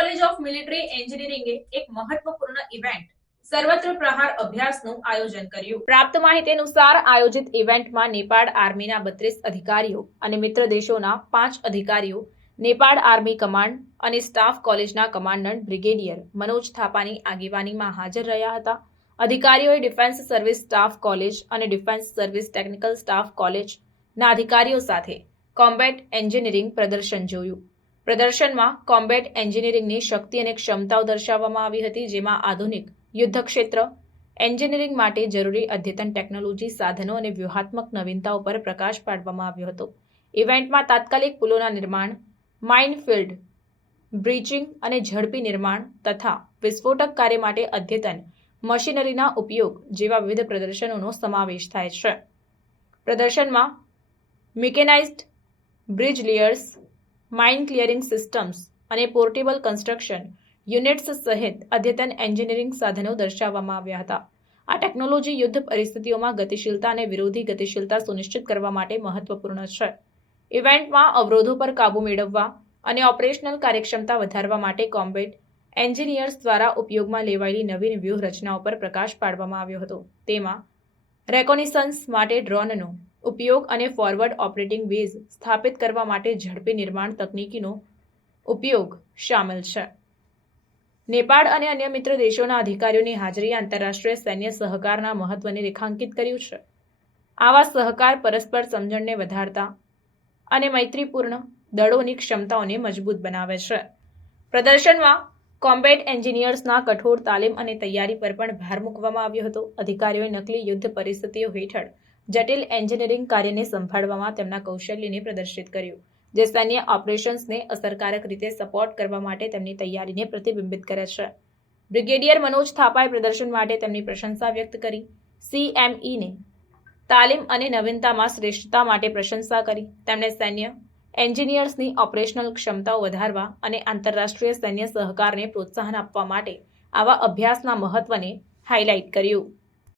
College of military એન્જિનિયરિંગે એક મહત્વપૂર્ણ event સર્વત્ર પ્રહાર અભ્યાસનું આયોજન કર્યું. પ્રાપ્ત માહિતી અનુસાર આયોજિત ઇવેન્ટમાં નેપાળ આર્મીના બત્રીસ અધિકારીઓ અને મિત્ર દેશોના પાંચ અધિકારીઓ, નેપાળ આર્મી કમાન્ડ અને સ્ટાફ કોલેજના કમાન્ડન્ટ બ્રિગેડિયર મનોજ થાપાની આગેવાનીમાં હાજર રહ્યા હતા. અધિકારીઓએ ડિફેન્સ સર્વિસ સ્ટાફ કોલેજ અને ડિફેન્સ સર્વિસ ટેકનિકલ સ્ટાફ કોલેજના અધિકારીઓ સાથે કોમ્બેટ એન્જિનિયરિંગ પ્રદર્શન જોયું. પ્રદર્શનમાં કોમ્બેટ એન્જિનિયરિંગની શક્તિ અને ક્ષમતાઓ દર્શાવવામાં આવી હતી, જેમાં આધુનિક યુદ્ધ ક્ષેત્ર એન્જિનિયરિંગ માટે જરૂરી અદ્યતન ટેકનોલોજી સાધનો અને વ્યૂહાત્મક નવીનતાઓ પર પ્રકાશ પાડવામાં આવ્યો હતો. ઇવેન્ટમાં તાત્કાલિક પુલોના નિર્માણ માઇનફિલ્ડ બ્રિજિંગ અને ઝડપી નિર્માણ તથા વિસ્ફોટક કાર્ય માટે અદ્યતન મશીનરીના ઉપયોગ જેવા વિવિધ પ્રદર્શનોનો સમાવેશ થાય છે. પ્રદર્શનમાં mechanised bridge layers mine clearing systems અને પોર્ટેબલ કન્સ્ટ્રક્શન યુનિટ્સ સહિત અદ્યતન એન્જિનિયરિંગ સાધનો દર્શાવવામાં આવ્યા હતા. આ ટેકનોલોજી યુદ્ધ પરિસ્થિતિઓમાં ગતિશીલતા અને વિરોધી ગતિશીલતા સુનિશ્ચિત કરવા માટે મહત્વપૂર્ણ છે. ઇવેન્ટમાં અવરોધો પર કાબૂ મેળવવા અને ઓપરેશનલ કાર્યક્ષમતા વધારવા માટે કોમ્બેટ એન્જિનિયર્સ દ્વારા ઉપયોગમાં લેવાયેલી નવીન વ્યૂહરચનાઓ પર પ્રકાશ પાડવામાં આવ્યો હતો. તેમાં રેકોનિસન્સ માટે ડ્રોનનો ઉપયોગ અને ફોરવર્ડ ઓપરેટિંગ બેઝ સ્થાપિત કરવા માટે ઝડપી નિર્માણ તકનીકીનો ઉપયોગ સામેલ છે. નેપાળ અને અન્ય મિત્ર દેશોના અધિકારીઓની હાજરીએ આંતરરાષ્ટ્રીય સૈન્ય સહકારના મહત્વને રેખાંકિત કર્યું છે. આવા સહકાર પરસ્પર સમજણને વધારતા અને મૈત્રીપૂર્ણ દળોની ક્ષમતાઓને મજબૂત બનાવે છે. પ્રદર્શનમાં કોમ્બેટ એન્જિનિયર્સના કઠોર તાલીમ અને તૈયારી પર પણ ભાર મૂકવામાં આવ્યો હતો. અધિકારીઓએ નકલી યુદ્ધ પરિસ્થિતિઓ હેઠળ જટિલ એન્જિનિયરિંગ કાર્યને સંભાળવામાં તેમના કૌશલ્યને પ્રદર્શિત કર્યું, જે સૈન્ય ઓપરેશન્સને અસરકારક રીતે સપોર્ટ કરવા માટે તેમની તૈયારીને પ્રતિબિંબિત કરે છે. બ્રિગેડિયર મનોજ થાપાએ પ્રદર્શન માટે તેમની પ્રશંસા વ્યક્ત કરી. સીએમઈને તાલીમ અને નવીનતામાં શ્રેષ્ઠતા માટે પ્રશંસા કરી. તેમણે સૈન્ય એન્જિનિયર્સની ઓપરેશનલ ક્ષમતાઓ વધારવા અને આંતરરાષ્ટ્રીય સૈન્ય સહકારને પ્રોત્સાહન આપવા માટે આવા અભ્યાસના મહત્વને હાઇલાઇટ કર્યું.